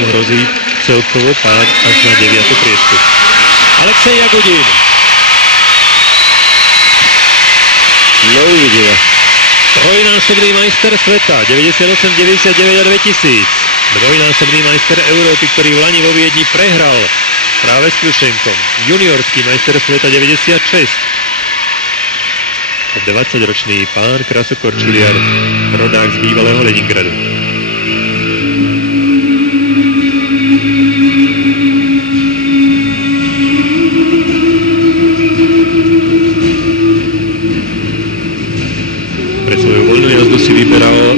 mu hrozí celkovo pád až na 9. priečku. Alexej Jagodín. No uvidíme. Trojnásobný majster sveta, 98, 99 a 2000. Dvojnásobný majster Európy, ktorý v lani vo Viedni prehral práve s Krušenkom. Juniorský majster sveta 96. A 20-ročný pán Krasokorčuliar, rodák z bývalého Leningradu. Pre svoju voľnú jazdu si vyberal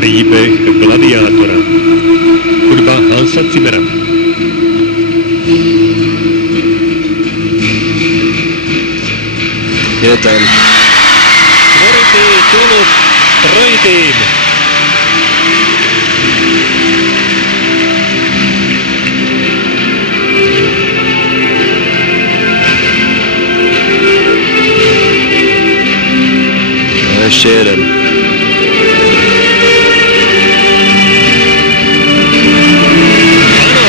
príbeh Gladiátora. Hudba Hansa Zimmera. Je tam. Štvrtý Toulouse, trojtým. Ešte jeden. Áno.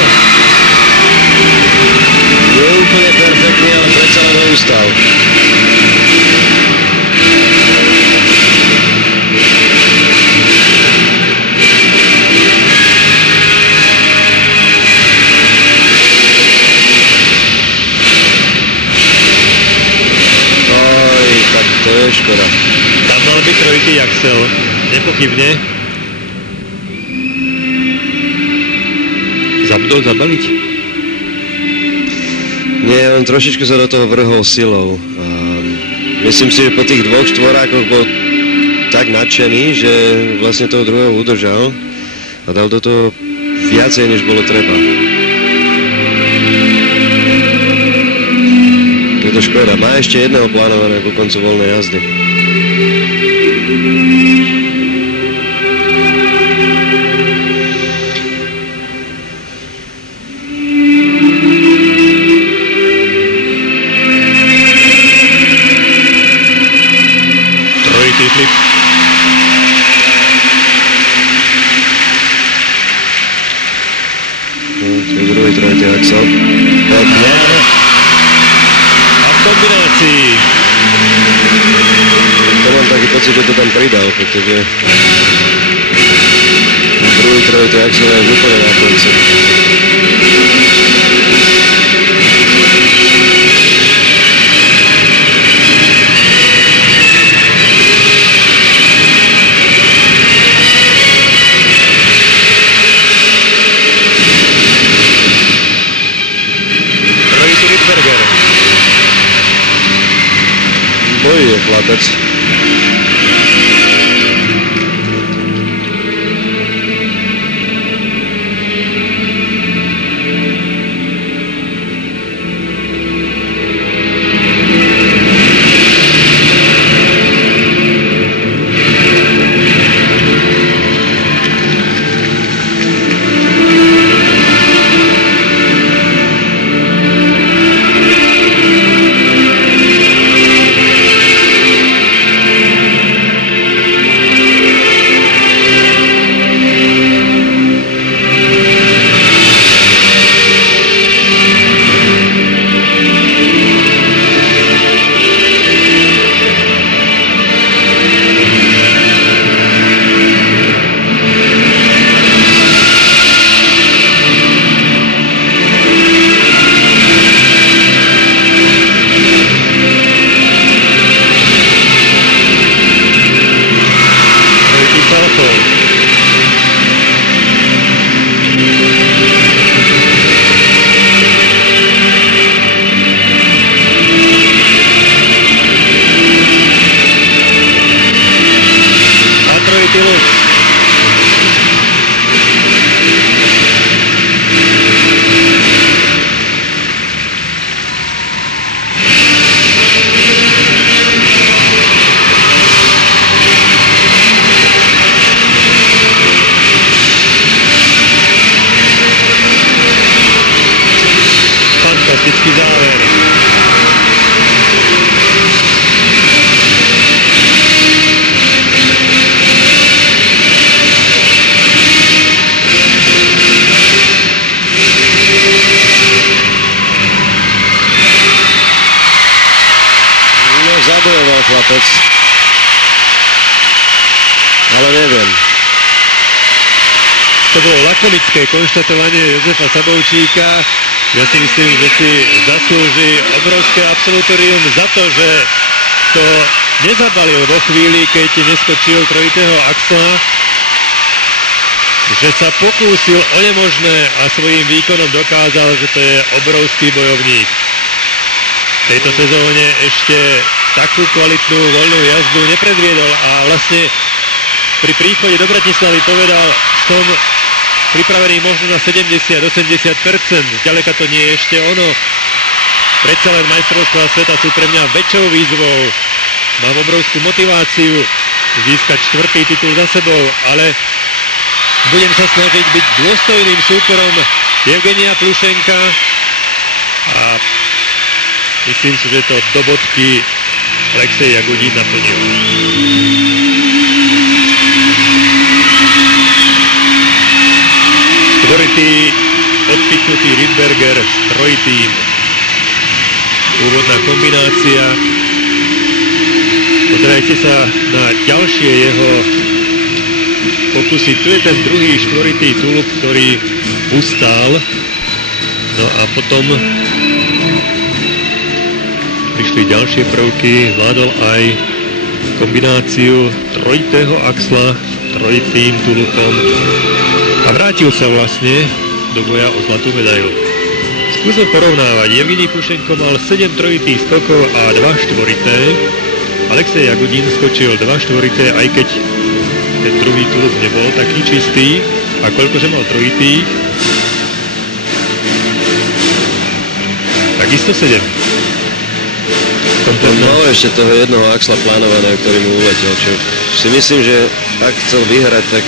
Nie je úplne perfektný, ale predsa len neustal. Oj, tak to je škoda. Tam mal byť trojitý Axel, nepochybne. Zabudol zabaliť? Nie, on trošičku sa do toho vrhol silou. A myslím si, že po tých dvoch štvorákoch bol tak nadšený, že vlastne toho druhého udržal a dal do toho viacej, než bolo treba. Je to škoda. Má ešte jedného plánované ku koncu voľnej jazdy. Trojitý flip. Druhý trojitý Axel. Pekne. A v kombinácii. To mám taký pocit, že to tam pridal, pretože druhý trojitý Axel je úplne na konci. Trojitý Rydberger. Bojí je chlapec. fantastický záver. chlapec. Ale neviem. To bolo lakonické konštatovanie Jozefa Sabovčíka. Ja si myslím, že si zaslúži obrovské absolutorium za to, že to nezabalil vo chvíli, keď neskočil trojitého axla, že sa pokúsil o nemožné a svojím výkonom dokázal, že to je obrovský bojovník. V tejto sezóne ešte takú kvalitnú voľnú jazdu nepredviedol a vlastne pri príchode do Bratislavy povedal, som pripravený možno na 70-80%, ďaleka to nie je ešte ono. Predsa len majstrovstvá sveta sú pre mňa väčšou výzvou. Mám obrovskú motiváciu získať 4. titul za sebou, ale budem sa snažiť byť dôstojným súperom Evgenia Plušenka a myslím si, že to do bodky Alexej Jagudín naplnil. Štvoritý, odpichnutý Rydberger s trojitým. Úvodná kombinácia. Pozerajte sa na ďalšie jeho pokusy. Tu je ten druhý štvoritý tulub, ktorý ustál. No a potom prišli ďalšie prvky. Zvládol aj kombináciu trojitého axla trojitým tulupom. A vrátil sa vlastne do boja o zlatú medailu. Skúsme porovnávať. Evgenij Plušenko mal 7 trojitých skokov a 2 štvorité. Alexej Jagudín skočil 2 štvorité, aj keď ten druhý tulub nebol taký čistý. A koľkože mal trojitých? Takisto 7. On mal ešte toho jednoho axla plánovaného, ktorý mu uletel, čo si myslím, že ak chcel vyhrať, tak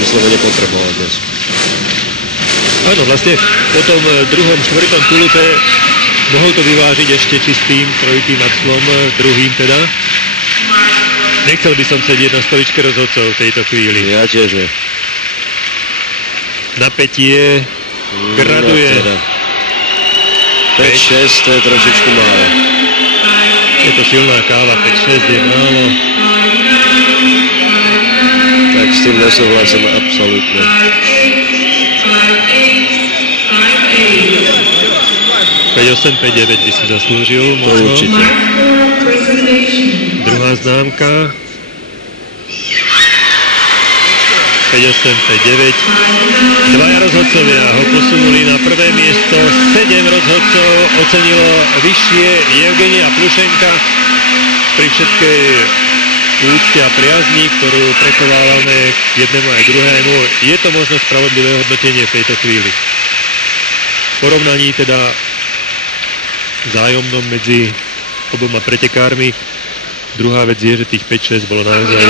vyslovo nepotreboval dnes. Áno, vlastne po tom druhom štvoritom tulupe mohol to vyvážiť ešte čistým trojitým axlom, druhým teda. Nechcel by som sedieť na stoličke rozhodcov v tejto chvíli. Ja tiež nie. Napätie graduje. No, teda. 5-6 to je trošičku málo. Je to silná káva, 5-6 je málo. Tak s tým nesúhlasím absolútne. Päť 8, 5, 9 by si zaslúžil, možno. To určite. Druhá známka. 5, 8, 5, 9. Dvaja rozhodcovia ho posunuli na prvé miesto. 7 rozhodcov ocenilo vyššie Evgenia Plušenka. Pri všetkej úcte a priazni, ktorú prechovávame k jednému aj druhému, je to možno spravodlivé hodnotenie v tejto chvíli. V porovnaní teda vzájomnom medzi oboma pretekármi. Druhá vec je, že tých 5-6 bolo naozaj